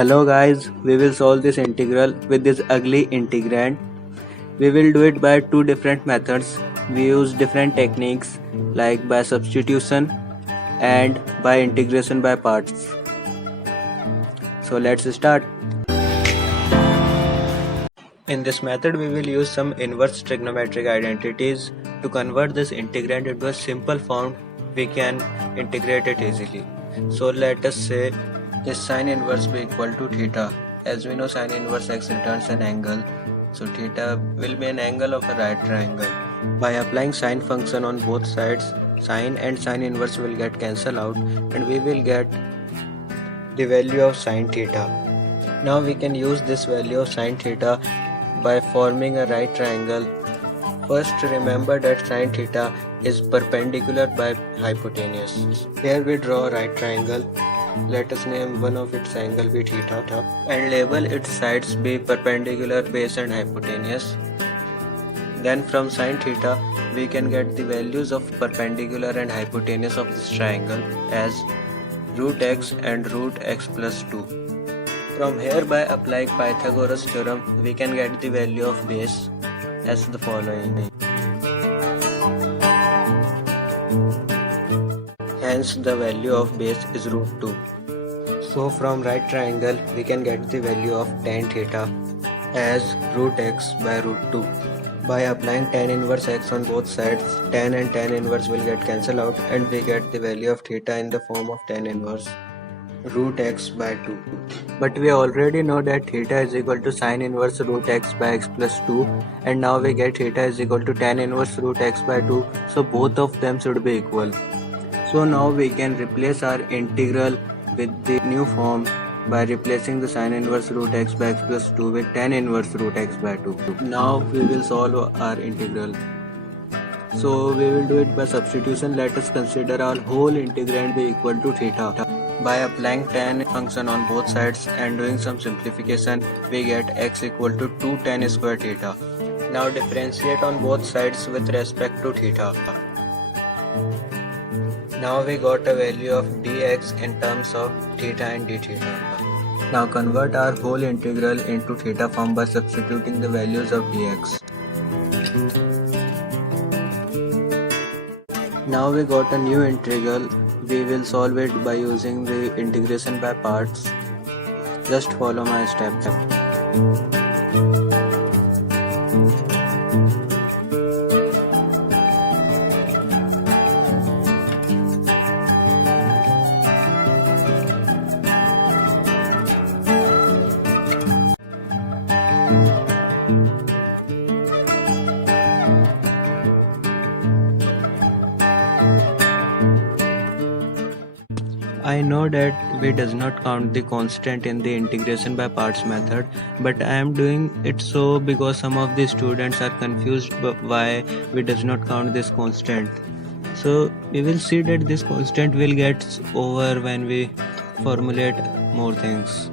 Hello guys, we will solve this integral with this ugly integrand. We will do it by two different methods. We use different techniques like by substitution and by integration by parts. So let's start. In this method we will use some inverse trigonometric identities to convert this integrand into a simple form. We can integrate it easily. So let us say is sine inverse be equal to theta. As we know, sine inverse x returns an angle, so theta will be an angle of a right triangle. By applying sine function on both sides, sine and sine inverse will get cancelled out and we will get the value of sine theta. Now we can use this value of sine theta by forming a right triangle. First, remember that sine theta is perpendicular by hypotenuse. Here we draw a right triangle. Let us name one of its angle be theta and label its sides be perpendicular, base and hypotenuse. Then from sine theta we can get the values of perpendicular and hypotenuse of this triangle as root x and root x plus 2. From here, by applying Pythagoras theorem, we can get the value of base as the following. Hence the value of base is root 2. So from right triangle we can get the value of tan theta as root x by root 2. By applying tan inverse x on both sides, tan and tan inverse will get cancelled out and we get the value of theta in the form of tan inverse root x by 2. But we already know that theta is equal to sine inverse root x by x plus 2, and now we get theta is equal to tan inverse root x by 2, so both of them should be equal. So now we can replace our integral with the new form by replacing the sine inverse root x by x plus 2 with tan inverse root x by 2. Now we will solve our integral. So we will do it by substitution. Let us consider our whole integrand be equal to theta. By applying tan function on both sides and doing some simplification, we get x equal to 2 tan square theta. Now differentiate on both sides with respect to theta. Now we got a value of dx in terms of theta and d theta. Now convert our whole integral into theta form by substituting the values of dx. Now we got a new integral. We will solve it by using the integration by parts. Just follow my step. I know that we does not count the constant in the integration by parts method, but I am doing it so because some of the students are confused why we does not count this constant. So we will see that this constant will get over when we formulate more things.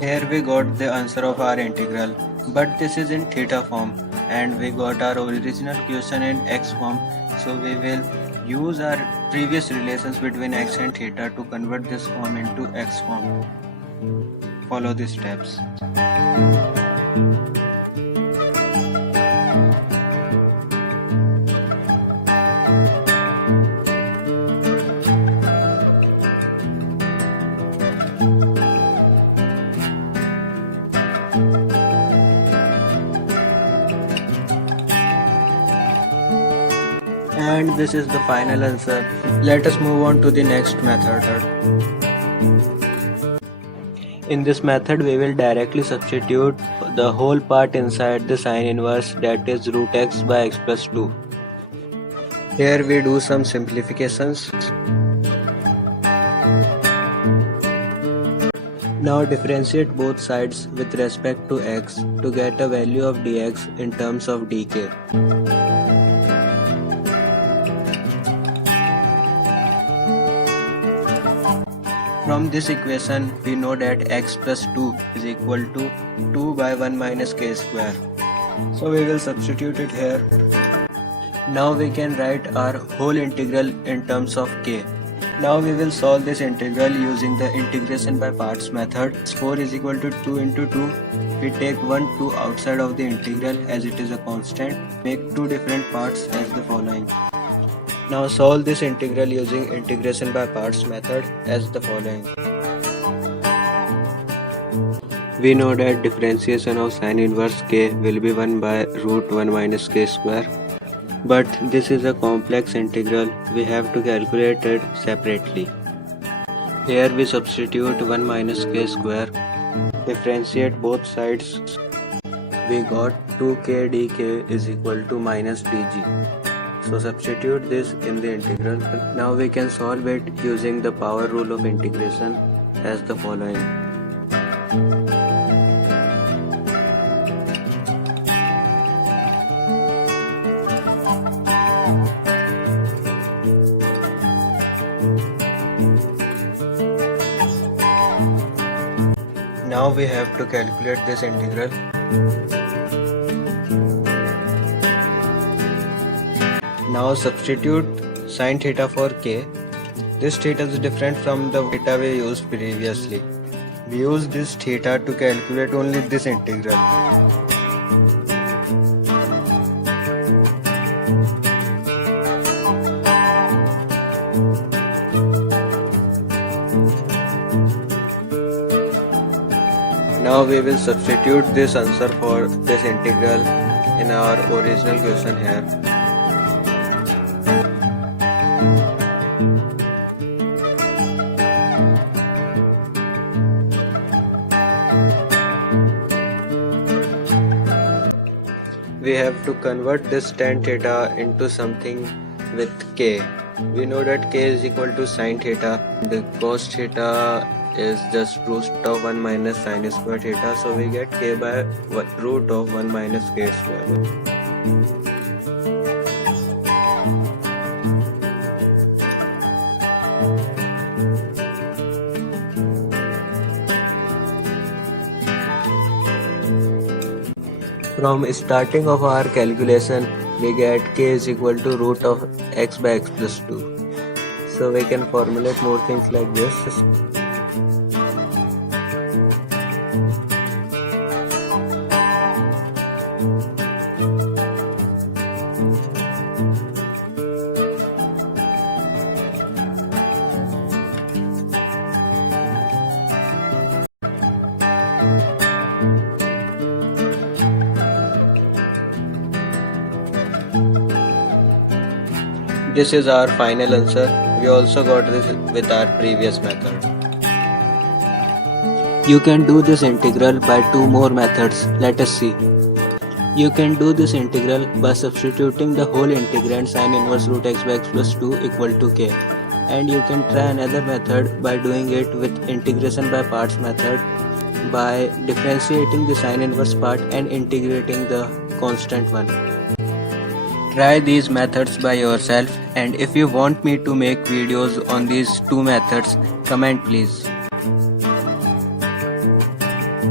Here we got the answer of our integral, but this is in theta form and we got our original question in x form, so we will use our previous relations between x and theta to convert this form into x form. Follow the steps. And this is the final answer. Let us move on to the next method. In this method, we will directly substitute the whole part inside the sine inverse, that is root x by x plus 2. Here we do some simplifications. Now differentiate both sides with respect to x to get a value of dx in terms of dk. From this equation, we know that x plus 2 is equal to 2 by 1 minus k square. So we will substitute it here. Now we can write our whole integral in terms of k. Now we will solve this integral using the integration by parts method. 4 is equal to 2 into 2. We take 1 2 outside of the integral as it is a constant. Make two different parts as the following. Now solve this integral using integration by parts method as the following. We know that differentiation of sine inverse k will be 1 by root 1 minus k square. But this is a complex integral, we have to calculate it separately. Here we substitute 1 minus k square, differentiate both sides. We got 2k dk is equal to minus dg. So substitute this in the integral. Now we can solve it using the power rule of integration as the following. Now we have to calculate this integral. Now substitute sin theta for k. This theta is different from the theta we used previously. We use this theta to calculate only this integral. Now we will substitute this answer for this integral in our original question here. We have to convert this tan theta into something with k. We know that k is equal to sin theta. The cos theta is just root of 1 minus sin square theta, so we get k by root of 1 minus k square. From starting of our calculation, we get k is equal to root of x by x plus 2. So we can formulate more things like this. This is our final answer. We also got this with our previous method. You can do this integral by two more methods. Let us see. You can do this integral by substituting the whole integrand sin inverse root x by x plus 2 equal to k. And you can try another method by doing it with integration by parts method by differentiating the sin inverse part and integrating the constant one. Try these methods by yourself, and if you want me to make videos on these two methods, comment please.